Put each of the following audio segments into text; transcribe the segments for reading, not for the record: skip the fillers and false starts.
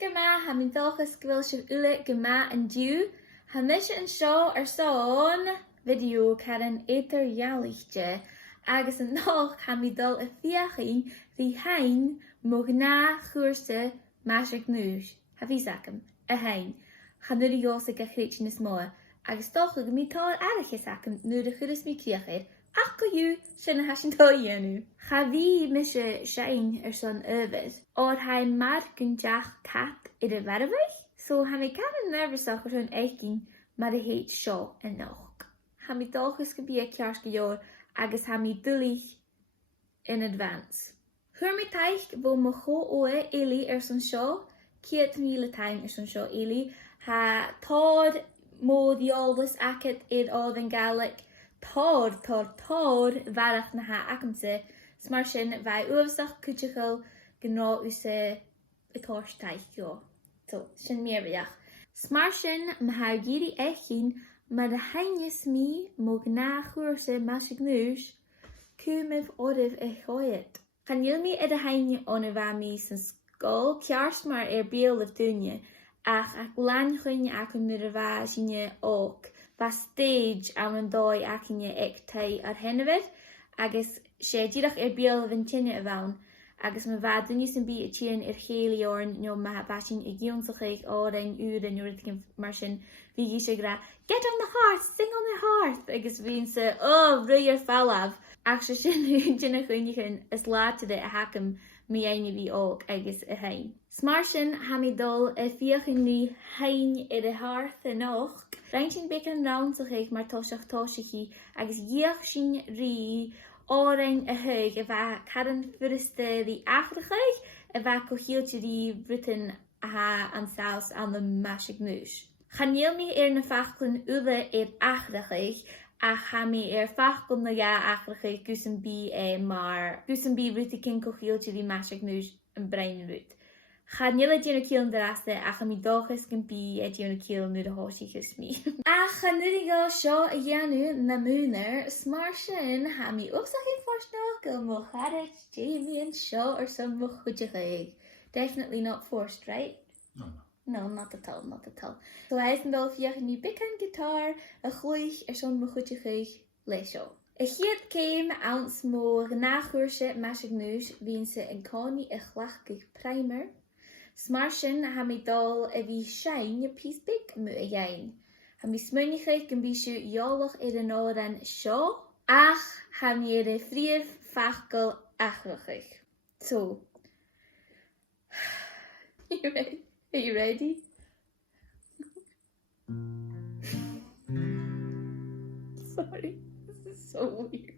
Gama ha mi dulchas gwil sy'n ule Gama yn diw. Ha mis yn sio son video caran eiter Gàidhlig agus yn noch ha mi dul y fiachin fi hain mo ghnàthu-chùrsa maise-ghnùis. Ha fi sacam, y hain. Ha nid i os y gachrich nes moa. Agus doch ag mi tar arach is sacam nid y chwrys mi criachir. Ac o yw sy'n hasyn to ienw. Cha fi misio SEINN son yfyd. O'r hain mar gynjach cap i'r farfych. So ha mi caran nervous ach o'r hwn eikin mar y heit sio yn noch. Ha mi dolchus gybi a ciars gyor agus ha mi dulich in advance. Hwyr mi taich fo mo cho oe eli son sio. Ciet mi le taim son sio eli. Ha tord mo ddiolus acet i'r oedd yn Gàidhlig. Tord farach na ha acamse. Smar sin vai uafsach cwtchachol ghnàthu-chùrsa y cors taich gyo. So, sin mierviach. Smar sin ma giri echin ma de hainjes mi mo ghnàthu-chùrsa maise-ghnùis cwmif orif e choet. Gan yl mi ed a hainje oner va mi sy'n skol ciars mar biel of dunje ach lan chwynje ac yn yr va sinje ook. Va stage am yn doi ac yn ec tei ar hennefyd, agus sé dirach biel of yn tynne y fawn, agus ma va dynnu sy'n bi y tyn i'r cheili orn no ma basin y gionsach eich oren uren yw'r mar sy'n fi gisio gra, get on the hearth, sing on the hearth, agus fi'n sy, oh, rwy'r falaf. Ac sy'n dynnu chwynje is laat de a hacam mi ein fi og agus y hain. Smar sin ha mi dul y fiach yn ni hain i'r harth yn och. Rhain sy'n Beagan rawn sych eich mar tosach hi agus iach sy'n ri oren y hyg y fa caran ffyriste di achrach eich y fa cochilti di Britain a ha an saus an the maise-ghnùis. Chanil mi na fachglun ule i'r achrach eich a ha mi fachglun na ja achrach eich gusyn bi mar gusyn bi rwyt cyn cochilti di maise-ghnùis yn brain rwyt. Cha nila dyn o cil yn dyrasta a cha mi dochus gan bi dyn o cil nhw dy hosi chys mi. A cha nid i gael sio y ianw na mwner, smar sy'n ha mi wbsach ein fforsno gael mo charach Jamie yn sio or some mo chwydych eich. Definitely not forced, right? No, not at all, not at all. So hij is yn dol fiach ni Beagan guitar, y chwych some mo chwydych eich le sio. Y chiad ceim ounce mo ghnàthu-chùrsa maise-ghnùis fi'n sy yn coni y chlachgych primer. Smar sin ha mi dul a bhí SEINN y pís big mu a dhéin. Ha mi smúnichaid gan bísiú iolach an óran seo, ach ha mi fríomh fachgal achrachaich. So, are you ready? Sorry, this is so weird.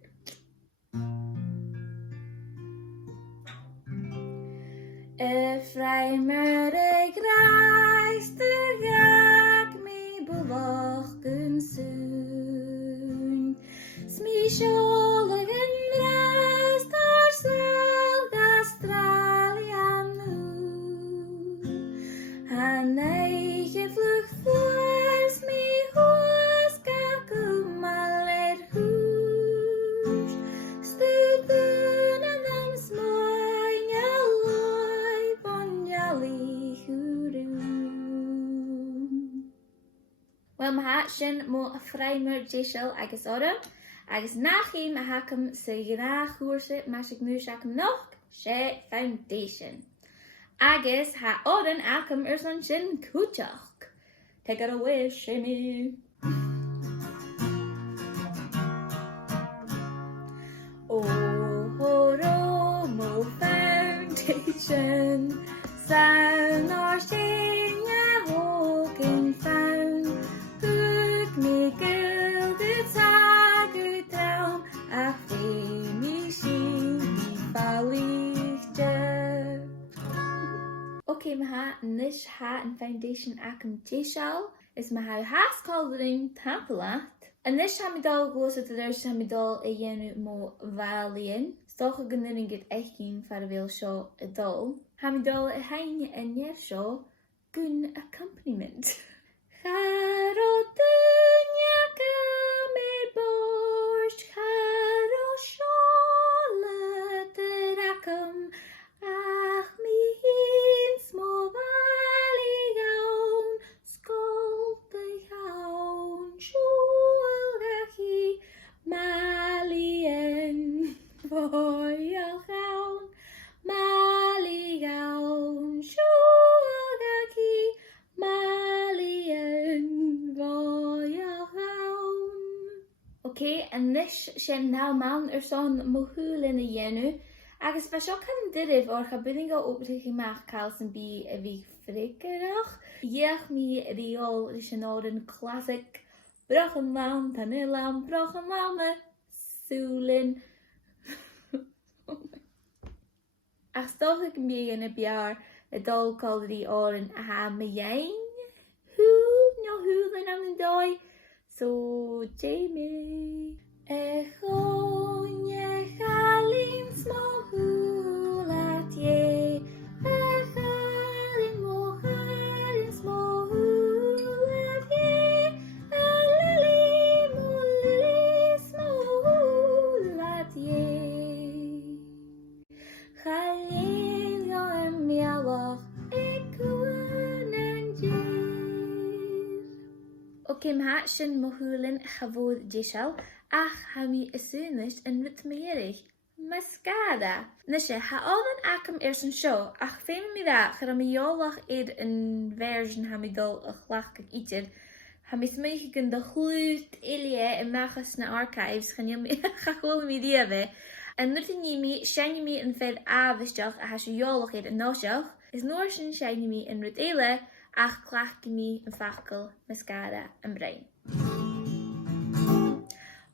Freimer greister gag mi belach gun soon. Smi scholig en rest ar sel Australian moon. Han eiche vlucht voor smi hos gagum aller hús. Studen en dem smoing Wel ma ha sin mo a freimer ddísel agus orm, agus nachim a hacam sa ghnàthu-chùrsa maise-ghnùis acam noch sé foundation. Agus ha orm acam son sin cúteach. Take it away, Shimmy. Oh, mo foundation, sound or sing a walking found. Mi gildydd tag y dawn a fi mi sy'n balich dy. Okay, ma ha nish ha yn foundation ac yn ddísel is ma ha has caldrin tampalat. A nish ha mi dal gos at ydych ha mi dal y yenw mo valien. Stoch o gynnyrin gyd eichin far y fel sio y dal. Ha mi dal y hain yn nyer sio gwn accompaniment. Charo dynia gamer borscht, charo siolet yr acam, ach mi hyn smo Okay, and this sin now man son mohulin a yenu. Agus fa sio can dyrif o'r chabynig o oprych I mach cael sy'n bi a fi frickerach. Iach mi riol rys yn oren classic. Broch yn lawn, tan y lawn, broch yn lawn me sŵlin. Ach stoch ik mi yn y biar y dol col ri oren a ha me iein. Húlin am yn doi. So, Jamie. Echonie chalin små hulat je. Echalin små hulat je. Lili små hulat je. Chalin jo miawach ekunen je. Okay, ma sin mohulin chafod jesal. Ach, ha mi ysynys yn rytmierig. Mascara. Nisje, ha alden acum airson show. Ach, fein mi da, chara mi jolach een version ha mi dol a chlach ieder. Ha mi smyg yn de chlut ilie en machas na archives. Gaan jam chachol mi diewe. En nutten mi shiny mi yn fed avistjach a ha si jolach een nosjach. Is noorsyn shiny mi yn rut ele. Ach, chlach mi een fachkel, mascara en brein.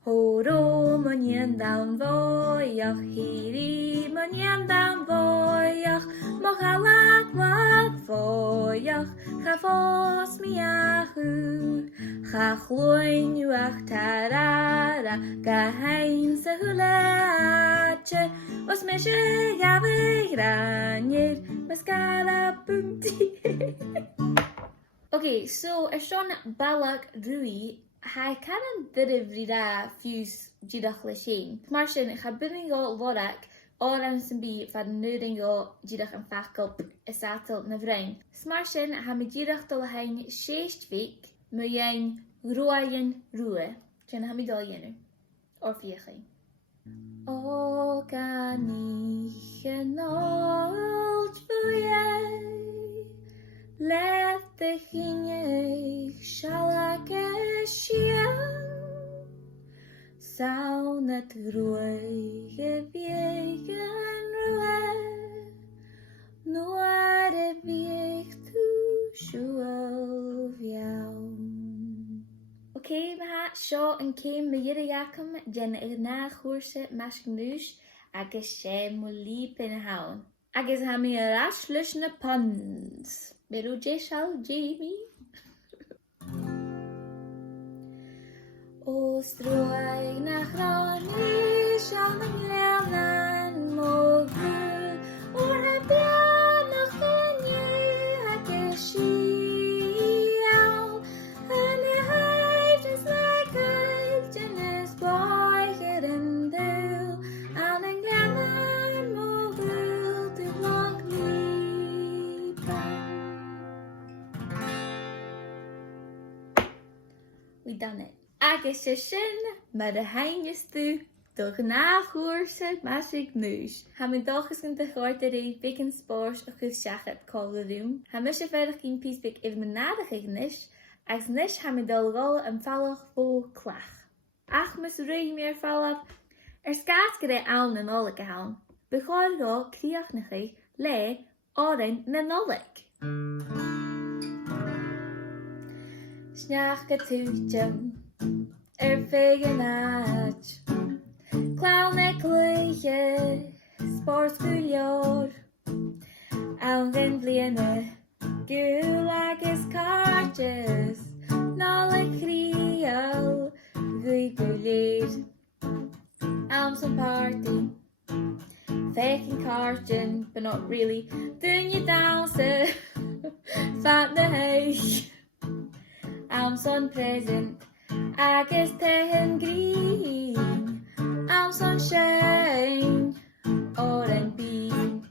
Horo monien down voyach, hiri monien down voyach, mochalak wat voyach, ga vos mi achu, ga gloin u ach tarara, ga hein se hulatje, os mesje gave granjer, mascara punti. Okay, so son balak rui. Hij kan een dyrifrida fuse gydach le sin. Mar sin, ga bynnig o lorak oran sy'n bi fad nyding o gydach yn ffacop esatel na vrein. Smar sin, ha mi gydach dol hain 6 week, my ein roaien rue. Tjen ha mi dol jenu. Or fieching. O gan ich yn old fwyau, let the chineich shalak Saun het groeige Beagan roe, noar de weeg toe schuil viaun. Okay, we ha sjo en keim me jere jakem jen ghnàthu-chùrsa maise-ghnùis agus sé mo liep in haun. Agus ha mi a ras lusne puns. Beru jesal, Jamie? O stroig nach rani shal mijn leven mogul or heb je nog geen hakeshial en heeft is lekker jenis boiger en deel aan een leven mogul te lang liepen. We done it. Agus sé sin mar a hainistú do ghnàthu-chùrsa maise-ghnùis. Ha mi dochas gan de chóirta ré Beagan spórs a chus seachat cólarúm. Ha mi sé ferach gyn písbig iad manadach ignis, agus nis ha mi dul gol an fallach fó clach. Ach mis rei meer fallach, scaat gre awn na Nollaig hawn. Begoil go criachnachi le oren na Nollaig. Snach gatoetjem. Feganat, clown e clwyche, sport gwylior, awn vliene, gul agus carges, Nollaig chrial, gwylior, am some party, faking cargen, but not really, doing you down, sir, fat the hay, am some present, agus tehen green, am sunshine, oren bean.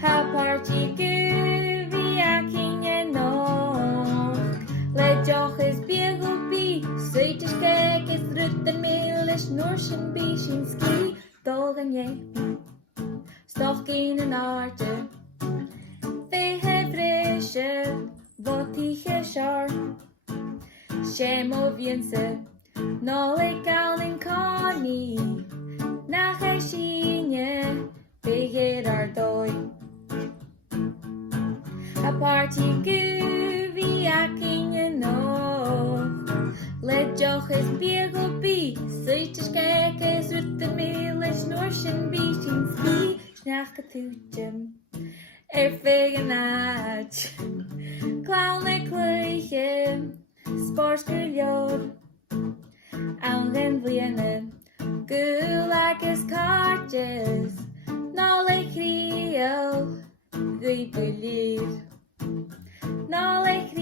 Ha party guvi a kinje nog, le joch is biegelbi, suites kijk is rutten meelish norschen bishin ski, dolgen je, stoch in een arte, vehe frische, wat die geschar. Shemo viense, Nollaig gael yn coni, nach eisiau bygyd ar doi. A party gyfi ac un yn Ledjoch is Beagan bí, sy't ysgegys wrth y milis norsyn bí sy'n sbi, snach ghnàthu-chùrsa. Beagan Clown y clwychym, spors gyliod, awn yn flianyn, gwyl agos carges, Nollaig rio, Gàidhlig. Nollaig